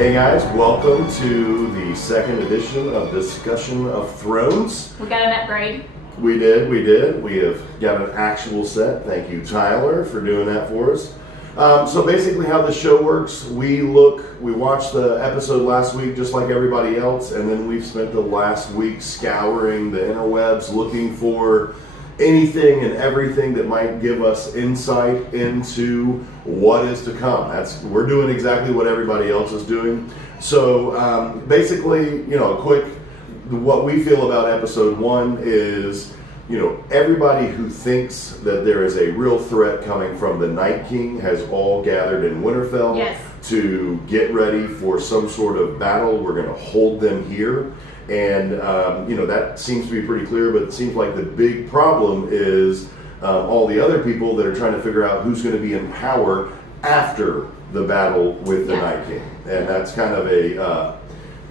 Hey guys, welcome to the second edition of Discussion of Thrones. We got an upgrade. We did. We have got an actual set. Thank you, Tyler, for doing that for us. So basically how the show works, we watched the episode last week just like everybody else, and then we've spent the last week scouring the interwebs looking for anything and everything that might give us insight into what is to come. We're doing exactly what everybody else is doing. So basically, what we feel about episode 1 is, everybody who thinks that there is a real threat coming from the Night King has all gathered in Winterfell. Yes. To get ready for some sort of battle. We're going to hold them here. And, that seems to be pretty clear, but it seems like the big problem is all the other people that are trying to figure out who's going to be in power after the battle with the Night King. And that's kind of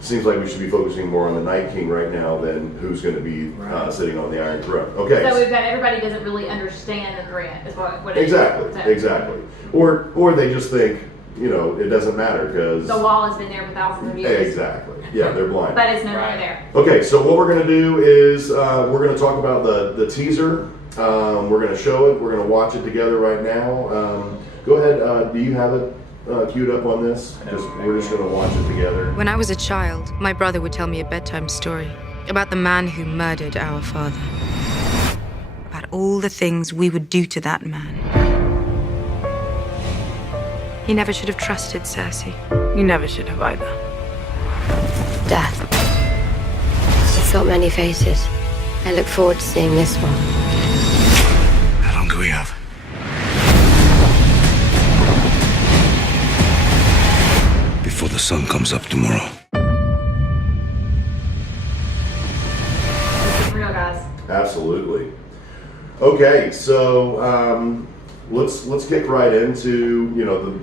seems like we should be focusing more on the Night King right now than who's going to be sitting on the Iron Throne. Okay. So we've got everybody doesn't really understand the threat is what it Exactly. is. Exactly. Or they just think, it doesn't matter because the wall has been there for thousands of years. Exactly. Yeah, they're blind. But it's no longer there. Okay, so what we're going to do is we're going to talk about the teaser. We're going to show it. We're going to watch it together right now. Go ahead. Do you have it queued up on this? We're just going to watch it together. When I was a child, my brother would tell me a bedtime story about the man who murdered our father. About all the things we would do to that man. He never should have trusted Cersei. You never should have either. Death. It's got many faces. I look forward to seeing this one. How long do we have? Before the sun comes up tomorrow. This is real, guys. Absolutely. Okay, so let's kick right into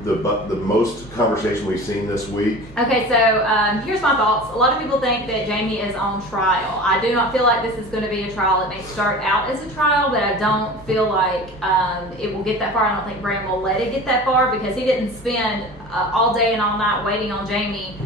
the most conversation we've seen this week. Okay, so here's my thoughts. A lot of people think that Jaime is on trial. I do not feel like this is going to be a trial. It may start out as a trial, but I don't feel like it will get that far. I don't think Bran will let it get that far because he didn't spend all day and all night waiting on Jaime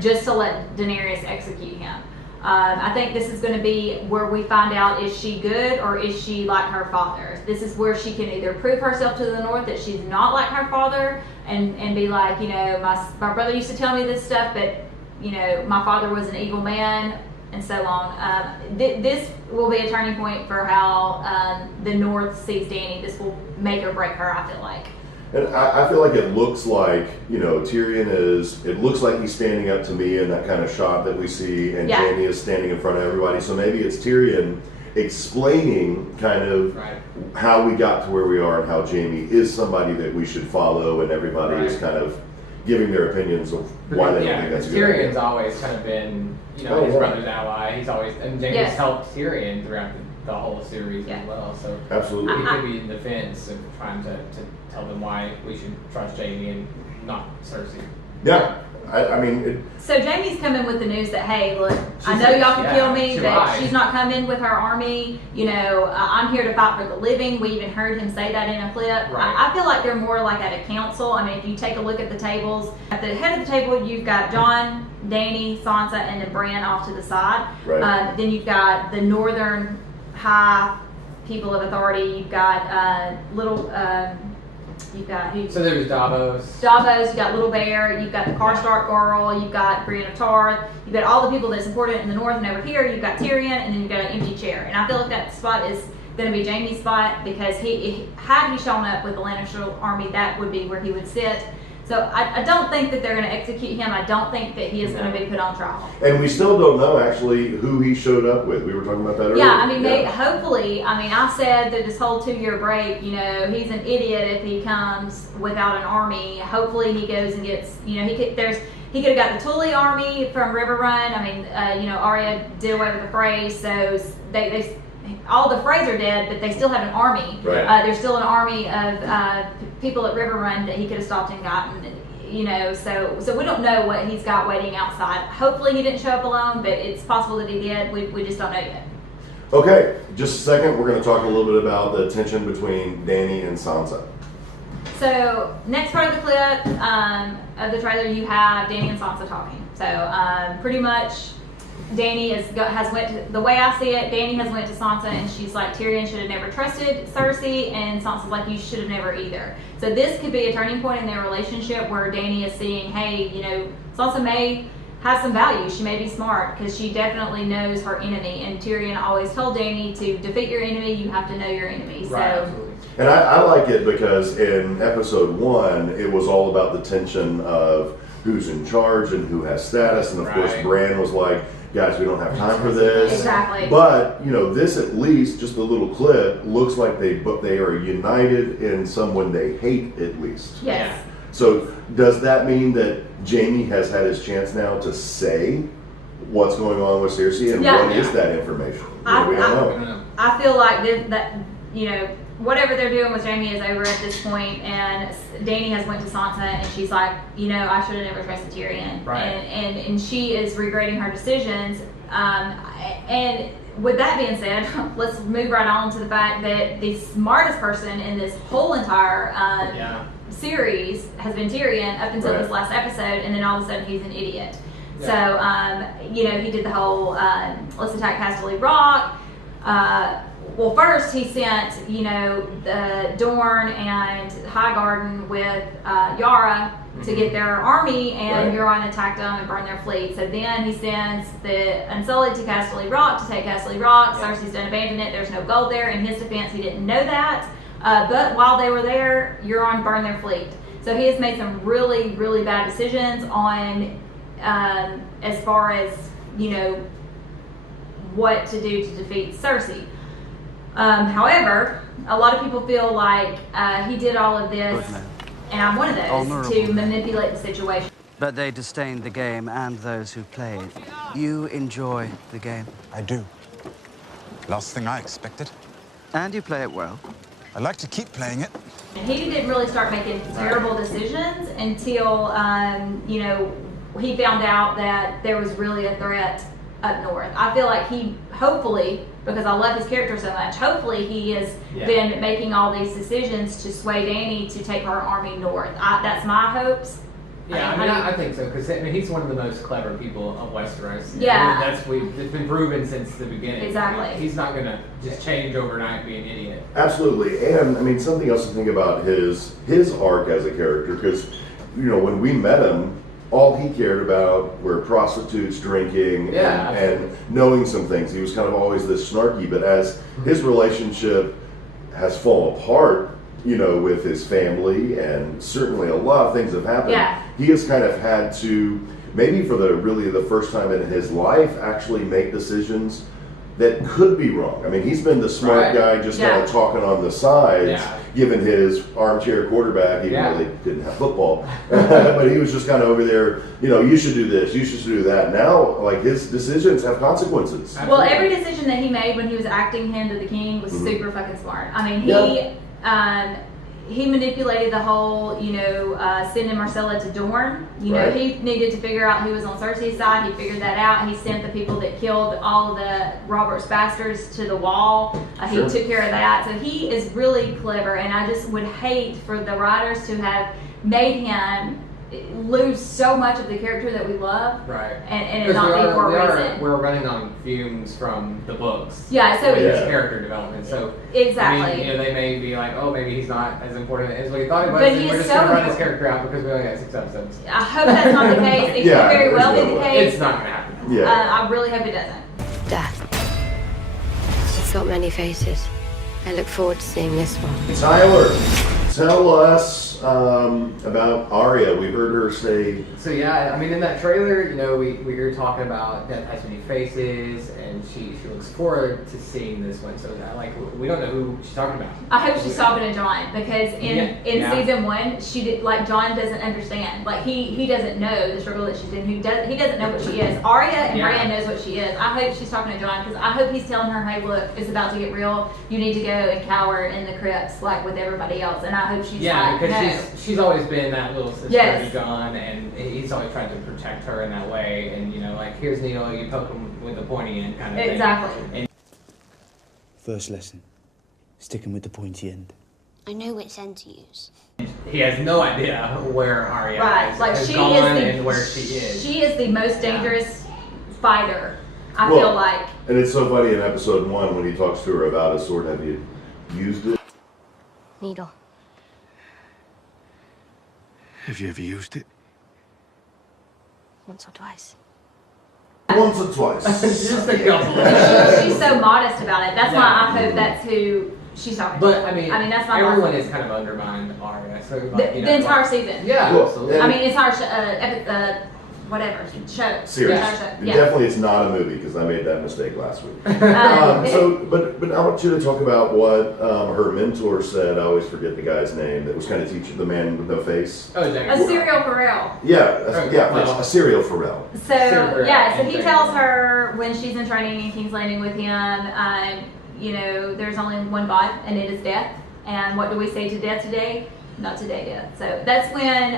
just to let Daenerys execute him. I think this is going to be where we find out, is she good or is she like her father? This is where she can either prove herself to the North that she's not like her father and be like, my brother used to tell me this stuff, but, my father was an evil man and so on. This will be a turning point for how the North sees Dany. This will make or break her, I feel like. And I feel like it looks like, Tyrion it looks like he's standing up to me in that kind of shot that we see, and Jaime is standing in front of everybody. So maybe it's Tyrion explaining kind of how we got to where we are and how Jaime is somebody that we should follow, and everybody is kind of giving their opinions of why they don't think that's a good idea. Tyrion's always kind of been, his brother's ally. He's always, and Jaime's helped Tyrion throughout the whole series as well. So absolutely, he could be in defense of trying to tell them why we should trust Jaime and not Cersei. Yeah, I mean. So Jaime's coming with the news that, hey, look, I know y'all can kill me, but she's not coming with her army. I'm here to fight for the living. We even heard him say that in a clip. I feel like they're more like at a council. I mean, if you take a look at the tables, at the head of the table, you've got Jon, Dany, Sansa, and then Bran off to the side. Then you've got the northern high people of authority. You've got So there's Davos. You've got Little Bear, you've got the Karstark girl, you've got Brienne of Tarth, you've got all the people that's important in the north, and over here you've got Tyrion, and then you've got an empty chair. And I feel like that spot is going to be Jaime's spot because had he shown up with the Lannister army, that would be where he would sit. So I don't think that they're going to execute him. I don't think that he is going to be put on trial. And we still don't know actually who he showed up with. We were talking about that earlier. Yeah, I mean, hopefully, I said that this whole 2-year break, he's an idiot if he comes without an army. Hopefully he goes and gets, he could have got the Tully army from River Run. I mean, Arya did away with the Freys, so they all the Freys are dead, but they still have an army. There's still an army of people at River Run that he could have stopped and gotten. So we don't know what he's got waiting outside. Hopefully he didn't show up alone, but it's possible that he did. We just don't know yet. Okay, just a second. We're going to talk a little bit about the tension between Dany and Sansa. So next part of the clip of the trailer, you have Dany and Sansa talking. So pretty much, Dany has went to, the way I see it, Dany has went to Sansa and she's like, Tyrion should have never trusted Cersei, and Sansa's like, you should have never either. So this could be a turning point in their relationship where Dany is seeing, hey, you know, Sansa may have some value. She may be smart because she definitely knows her enemy. And Tyrion always told Dany, to defeat your enemy, you have to know your enemy. Right, So, and I like it because in episode 1, it was all about the tension of who's in charge and who has status. And of course, Bran was like, guys, we don't have time for this. Exactly. But, you know, this at least, just a little clip, looks like they are united in someone they hate at least. yes. So does that mean that Jaime has had his chance now to say what's going on with Cersei, and what is that information? We don't know. I feel like that, you know, whatever they're doing with Jaime is over at this point, and Dany has went to Sansa and she's like, you know, I should have never trusted Tyrion, right. and she is regretting her decisions. And with that being said, let's move right on to the fact that the smartest person in this whole entire series has been Tyrion up until this last episode, and then all of a sudden he's an idiot. So, you know, he did the whole let's attack Casterly Rock. Well, first he sent, you know, the Dorne and Highgarden with Yara to get their army, and Euron attacked them and burned their fleet. So then he sends the Unsullied to Casterly Rock to take Casterly Rock. Cersei's done abandoned it. There's no gold there. In his defense, he didn't know that. But while they were there, Euron burned their fleet. So he has made some really, really bad decisions on, as far as, you know, what to do to defeat Cersei. However, a lot of people feel like he did all of this, and I'm one of those, to manipulate the situation. But they disdain the game and those who play it. You enjoy the game. I do. Last thing I expected. And you play it well. I like to keep playing it. He didn't really start making terrible decisions until, you know, he found out that there was really a threat up north. I feel like he, hopefully, because I love his character so much, hopefully he has been making all these decisions to sway Dany to take her army north. That's my hopes. Yeah, I think so, because I mean, he's one of the most clever people of Westeros. Yeah. It's been proven since the beginning. Exactly. I mean, he's not going to just change overnight and be an idiot. Absolutely. And, I mean, something else to think about his arc as a character, because, you know, when we met him, all he cared about were prostitutes, drinking, and knowing some things. He was kind of always this snarky, but as his relationship has fallen apart, you know, with his family, and certainly a lot of things have happened, he has kind of had to, maybe for the first time in his life, actually make decisions that could be wrong. I mean, he's been the smart guy, just kind of talking on the sides, given his armchair quarterback, even though they didn't have football. But he was just kind of over there, you know, you should do this, you should do that. Now, like, his decisions have consequences. Well, every decision that he made when he was acting Hand of the King was super fucking smart. I mean, he manipulated the whole, you know, sending Marcella to Dorne. You know, he needed to figure out who was on Cersei's side. He figured that out. He sent the people that killed all of the Robert's bastards to the wall. He took care of that. So he is really clever, and I just would hate for the writers to have made him lose so much of the character that we love, and it not be for a reason. We're running on fumes from the books. Yeah, so his character development. So exactly, I mean, you know, they may be like, oh, maybe he's not as important as we thought he was. But and we're just going to run his character out because we only got 6 episodes. I hope that's not the case. It could very well be the case. It's not going to happen. Yeah. I really hope it doesn't. Death. It's got many faces. I look forward to seeing this one. Tyler, tell us about Arya. We heard her say. So yeah, I mean, in that trailer, you know, we hear talking about Death has many faces, and she looks forward to seeing this one. So we don't know who she's talking about. I hope she's talking to Jon, because in season 1, she did, like, Jon doesn't understand. Like, he doesn't know the struggle that she's in. He doesn't know what she is. Arya and Bran knows what she is. I hope she's talking to Jon, because I hope he's telling her, hey, look, it's about to get real. You need to go and cower in the crypts like with everybody else. And I hope she's because she's always been that little sister to Jon, and he's always tried to protect her in that way. And, you know, like, here's needle, you poke him with the pointy end kind of thing. Exactly. First lesson, sticking with the pointy end. I know which end to use. He has no idea where Arya Right, has, like has she gone is and where she is. She is the most dangerous fighter. I Well, feel like. And it's so funny in episode 1 when he talks to her about his sword. Have you used it? Needle. Have you ever used it? Once or twice. Once or twice. Just a couple. She's so modest about it. That's why I hope that's who she's talking But to. I mean, that's my everyone thought. is kind of undermined Arya. So The, like, the entire season. Yeah, Well, absolutely. I mean, entire whatever show. Series. Entire show. Yeah. Definitely, it's not a movie because I made that mistake last week. But I want you to talk about what her mentor said. I always forget the guy's name. That was kind of teaching the man with no face. Oh, Jack. A serial Pharrell. A serial Pharrell. So so he tells her when she's in training in King's Landing with him, there's only one God, and it is death. And what do we say to death today? Not today, death. So that's when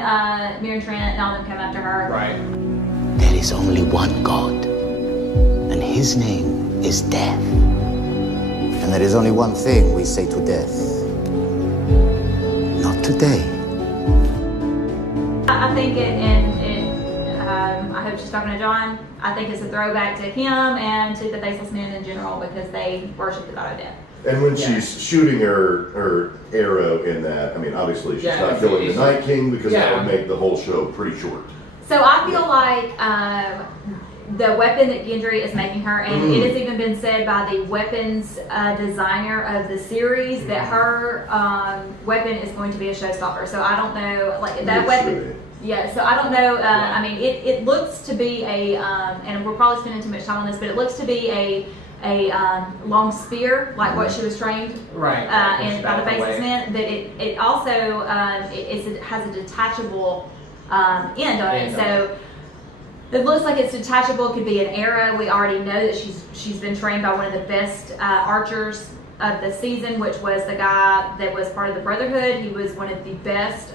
Mirren Trent and all them come after her. Right. There is only one God, and his name is death. And there is only one thing we say to death. Not today. I think I hope she's talking to John. I think it's a throwback to him and to the Faceless Men in general because they worship the god of death. And when she's shooting her arrow in that, I mean, obviously she's not killing the Night King because that would make the whole show pretty short. So I feel like the weapon that Gendry is making her, and it has even been said by the weapons designer of the series that her weapon is going to be a showstopper. So I don't know, like that weapon. Yeah, so I don't know. I mean, it looks to be and we're probably spending too much time on this, but it looks to be a long spear, like what she was trained and by the Faceless Men. That it also it has a detachable end on it. So it looks like it's detachable. It could be an arrow. We already know that she's been trained by one of the best archers of the season, which was the guy that was part of the Brotherhood. He was one of the best.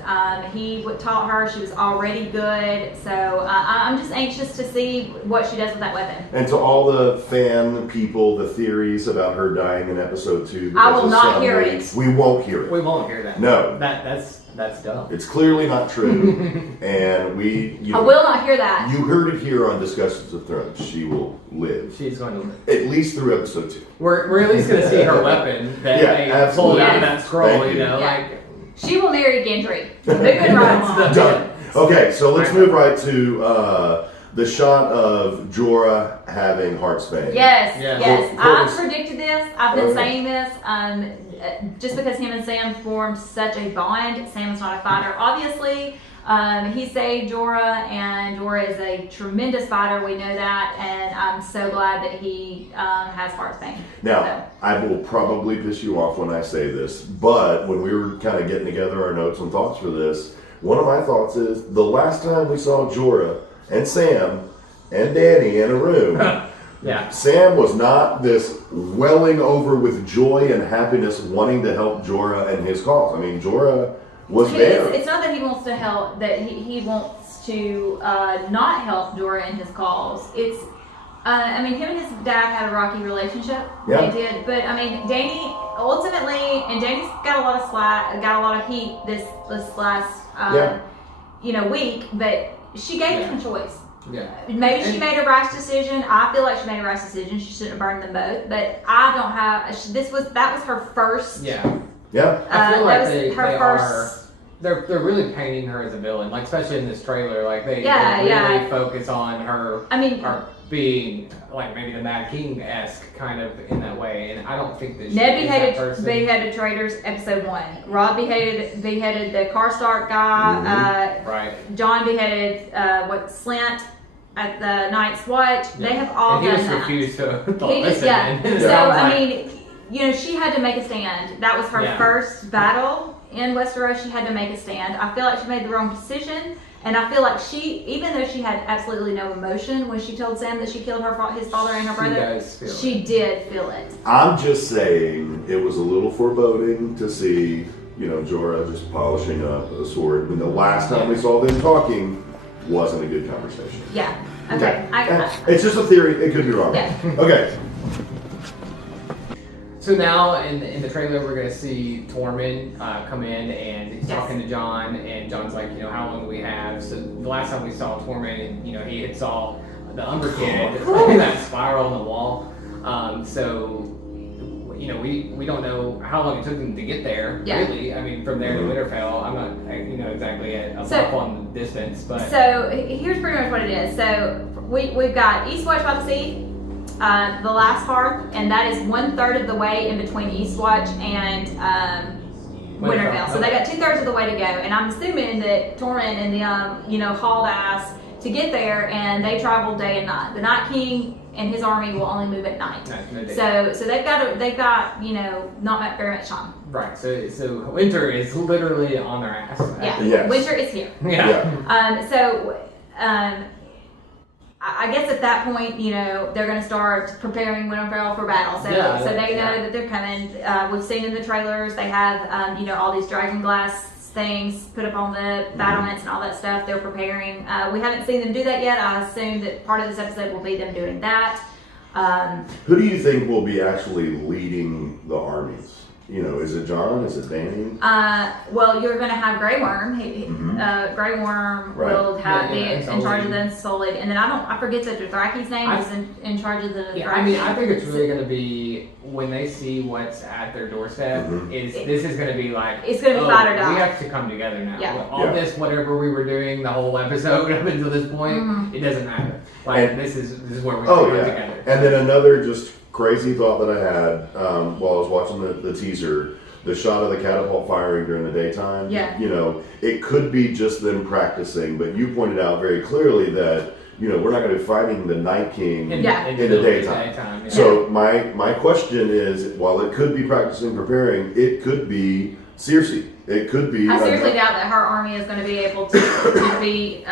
He taught her. She was already good. So I'm just anxious to see what she does with that weapon. And to all the fan people, the theories about her dying in episode 2. I will not hear it. We won't hear it. We won't hear that. No. That's dumb. It's clearly not true. And I will not hear that. You heard it here on Discussions of Thrones. She will live. She's going to live. At least through episode 2. We're at least going to see her weapon that they pulled out of that scroll, like. She will marry Gendry. They're good right. Done. Okay, so let's move right to the shot of Jorah having Heartsbane. Yes. Courtney's- I've predicted this. I've been saying this. Just because him and Sam formed such a bond. Sam's not a fighter, obviously. He saved Jorah, and Jorah is a tremendous fighter. We know that, and I'm so glad that he has Heartsbane. Now, I will probably piss you off when I say this, but when we were kind of getting together our notes and thoughts for this, one of my thoughts is the last time we saw Jorah and Sam and Danny in a room, Sam was not this welling over with joy and happiness wanting to help Jorah and his cause. I mean, Jorah was there. It's not that he wants to help, that he wants to not help Jorah in his cause. It's, I mean, him and his dad had a rocky relationship. Yeah. They did. But, I mean, Danny, ultimately, and Danny's got a lot of got a lot of heat this last, week, but she gave him a choice. Yeah. Maybe she made a rash decision. I feel like she made a rash decision. She shouldn't have burned them both. But I don't have. That was her first. Yeah. I feel like they're really painting her as a villain, like especially in this trailer. Like they really focus on her. I mean, her being like maybe the Mad King-esque kind of in that way, and I don't think that Ned beheaded traitors. Episode 1. Rob beheaded the Karstark guy. Right. John beheaded Slint at the Night's Watch. They have all done that. He just refused to listen. So I mean, she had to make a stand. That was her first battle in Westeros. She had to make a stand. I feel like she made the wrong decision. And I feel like even though she had absolutely no emotion when she told Sam that she killed his father and her brother, she did feel it. I'm just saying it was a little foreboding to see, Jorah just polishing up a sword when the last time we saw them talking wasn't a good conversation. Yeah. Okay. It's just a theory. It could be wrong. Yeah. Okay. So now in the trailer, we're going to see Tormund come in and he's talking to Jon, and Jon's like, you know, how long do we have? So the last time we saw Tormund, you know, he had saw the Umber Kid in that spiral on the wall. So, you know, we don't know how long it took them to get there, really. I mean, from there to Winterfell, I'm not, you know, exactly up on the distance, but... So here's pretty much what it is. So we've got Eastwatch by the Sea, the last part, and that is 1/3 of the way in between Eastwatch and Winterfell. So they got 2/3 of the way to go, and I'm assuming that Tormund and them, you know, hauled ass to get there, and they traveled day and night. The Night King and his army will only move at night. So they've got you know, not very much time. Right. So winter is literally on their ass. Yeah. Winter is here. I guess at that point, you know, they're going to start preparing Winterfell for battle. So they know that they're coming. We've seen in the trailers they have, you know, all these dragon glass things put up on the battlements and all that stuff. They're preparing. We haven't seen them do that yet. I assume that part of this episode will be them doing that. Who do you think will be actually leading the armies? You know, is it Jon? Is it Dany? Well, you're going to have Grey Worm. Grey Worm will be in charge of the Unsullied, and then I forget that Dothraki's name is in charge of the Dothraki. Yeah, I mean, I think it's really going to be when they see what's at their doorstep. This is going to be like, it's going to be fight or die. We have to come together now. All this, whatever we were doing the whole episode up until this point, it doesn't matter. Like this is where we're going together. And then another just crazy thought that I had while I was watching the teaser, the shot of the catapult firing during the daytime. You know, it could be just them practicing, but you pointed out very clearly that, you know, we're not going to be fighting the Night King in the daytime. So my question is, while it could be practicing, preparing, it could be Cersei. It could be. I seriously doubt that her army is going to be able to move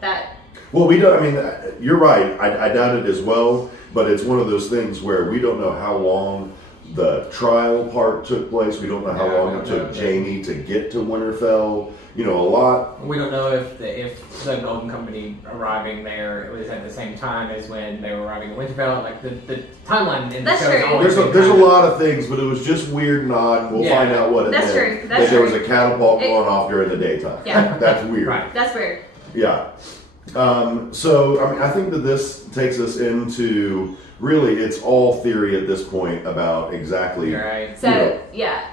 that. Well, we don't. I mean, you're right. I doubt it as well. But it's one of those things where we don't know how long the trial part took place. We don't know how long it took Jaime to get to Winterfell. You know, a lot. We don't know if the Golden Company arriving there was at the same time as when they were arriving in Winterfell. Like the timeline in the show is always there's a lot of things, but it was just weird and odd. We'll find out what it meant. That's true. That there was a catapult going off during the daytime. Yeah. That's weird. Right. That's weird. Yeah. So, I mean, I think that this takes us into, really, it's all theory at this point about exactly, So,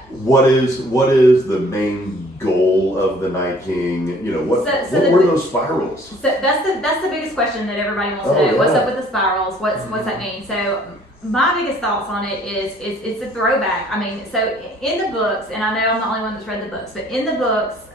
what is the main goal of the Night King? You know, what were those spirals? So that's the biggest question that everybody wants to know. Yeah. What's up with the spirals? What's that mean? So my biggest thoughts on it is it's a throwback. I mean, so in the books, and I know I'm the only one that's read the books, but in the books,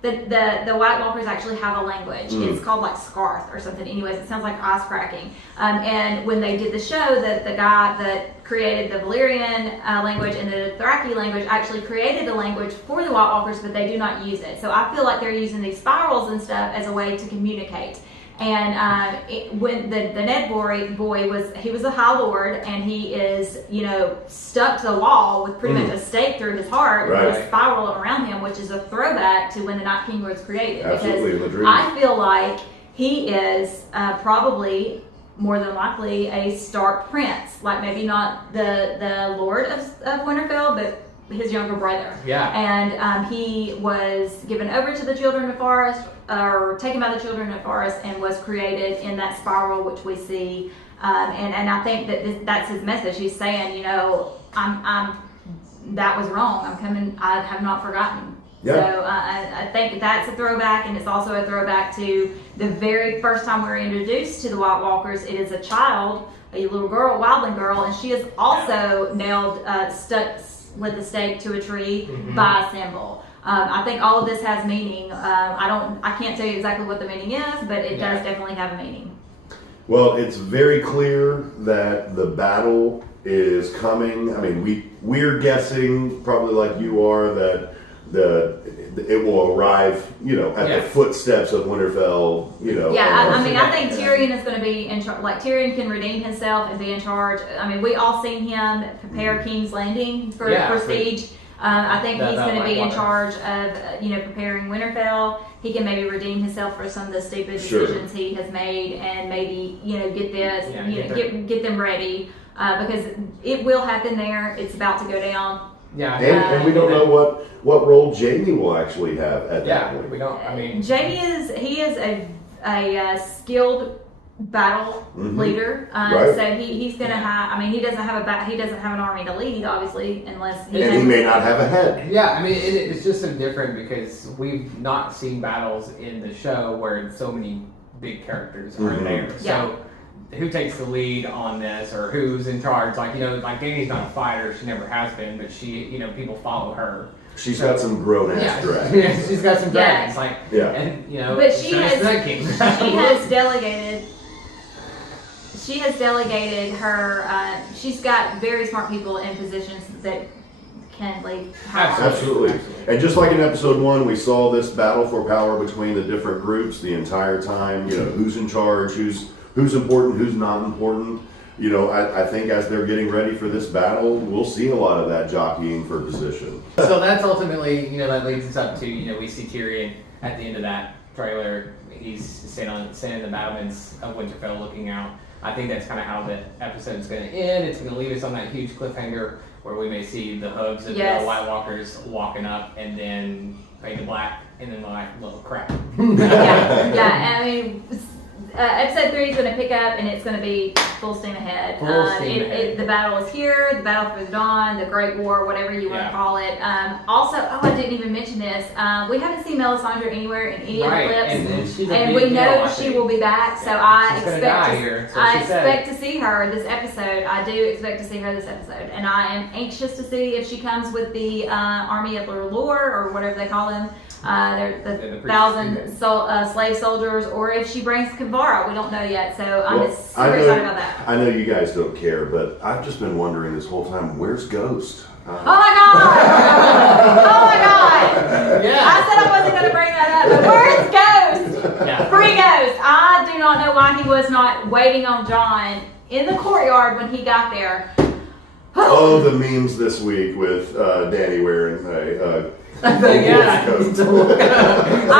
the White Walkers actually have a language. It's called like Scarth or something. Anyways, it sounds like ice cracking. And when they did the show, the guy that created the Valyrian language and the Dothraki language actually created a language for the White Walkers, but they do not use it. So I feel like they're using these spirals and stuff as a way to communicate. And when the Ned boy was a High Lord, and he is, you know, stuck to the wall with pretty much a stake through his heart with a spiral around him, which is a throwback to when the Night King was created. Absolutely, in the dream. I feel like he is probably more than likely a Stark prince, like maybe not the Lord of Winterfell, but his younger brother. Yeah. And he was given over to the Children of Forest, or taken by the Children of Forest, and was created in that spiral which we see. And I think that that's his message. He's saying, you know, that was wrong. I'm coming. I have not forgotten. Yeah. So I think that's a throwback, and it's also a throwback to the very first time we were introduced to the White Walkers. It is a child, a little girl, wildling girl, and she is also nailed, stuck with a stake to a tree by a symbol. I think all of this has meaning. I can't tell you exactly what the meaning is, but it does definitely have a meaning. Well, it's very clear that the battle is coming. I mean, we're guessing, probably like you are, that it will arrive, you know, at the footsteps of Winterfell, you know. Yeah, I mean, I think Tyrion is going to be in charge. Like, Tyrion can redeem himself and be in charge. I mean, we all seen him prepare King's Landing for siege. I think he's going to be in charge of, you know, preparing Winterfell. He can maybe redeem himself for some of the stupid decisions he has made, and maybe, you know, get this, get them ready. because it will happen there. It's about to go down. Yeah, And we don't know what role Jamie will actually have at that point. we don't. I mean, Jamie is a skilled battle leader. Right. So he's gonna have. I mean, he doesn't have an army to lead, obviously, unless And he may not have a head. yeah, I mean, it's just so different because we've not seen battles in the show where so many big characters are there. Yeah. So who takes the lead on this, or who's in charge? Like, you know, like Danny's not a fighter; she never has been, but she, you know, people follow her. She's got some grown ass Yeah, dragons. yeah, she's got some dragons, like, Yeah. and you know, But she so has does the King. she has delegated. She has delegated her. She's got very smart people in positions that can lead power. Absolutely. And just like in episode 1, we saw this battle for power between the different groups the entire time. You know, who's in charge, who's important, who's not important. You know, I think as they're getting ready for this battle, we'll see a lot of that jockeying for position. So that's ultimately, you know, that leads us up to, you know, we see Tyrion at the end of that trailer. He's sitting in the battlements of Winterfell looking out. I think that's kind of how the episode's going to end. It's going to leave us on that huge cliffhanger where we may see the hooves of the White Walkers walking up and then fade to black and then like little crap. Yeah. I mean, episode 3 is going to pick up and it's going to be full steam ahead. The battle is here, the battle for the dawn, the Great War, whatever you want to call it. Also, I didn't even mention this. We haven't seen Melisandre anywhere in any of the clips, and we know she will be back. So I expect to see her this episode. I do expect to see her this episode, and I am anxious to see if she comes with the army of Lore or whatever they call them. They're the 1,000 slave soldiers, or if she brings Kavara, we don't know yet. So I'm super excited about that. I know you guys don't care, but I've just been wondering this whole time, where's Ghost? Oh my god! Oh my god! Yeah. I said I wasn't going to bring that up, but where's Ghost? Yeah. Free Ghost! I do not know why he was not waiting on Jon in the courtyard when he got there. Oh, the memes this week with Danny wearing a yeah. coat. I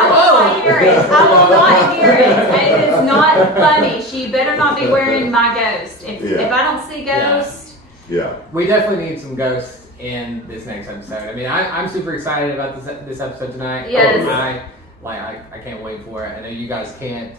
will not hear it. I will not hear it. It is not funny. She better not be wearing my Ghost. If I don't see Ghost... Yeah. We definitely need some Ghosts in this next episode. I mean, I'm super excited about this episode tonight. Yes. I can't wait for it. I know you guys can't.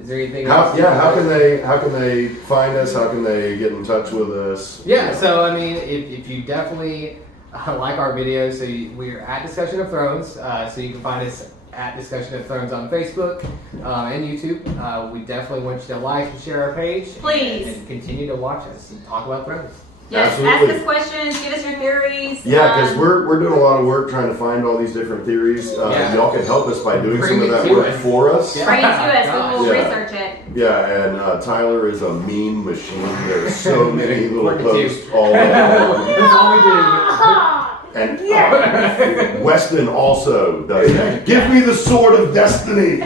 Is there anything How else? how can they find us? How can they get in touch with us? Yeah, so I mean, if you definitely like our videos, so we're at Discussion of Thrones, so you can find us at Discussion of Thrones on Facebook and YouTube. We definitely want you to like and share our page. Please. And continue to watch us and talk about Thrones. Yes, Absolutely. ask us questions, give us your theories. Yeah, because we're doing a lot of work trying to find all these different theories. Y'all can help us by doing some of that work for us. Bring it to us, we will Yeah. research it. Yeah, and Tyler is a meme machine. There's so many little Working posts too. all over. That's all we do. And Weston also does that. Give me the sword of destiny.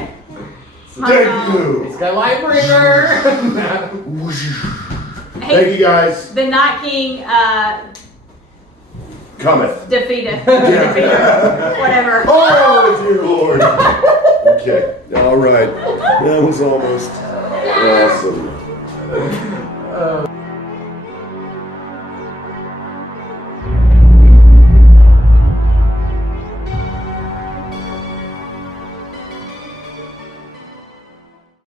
Thank you. It's got Lightbringer. Thank you guys. The Night King Cometh. defeated. Yeah. Whatever. Oh, dear Lord. Okay. All right. That was almost awesome.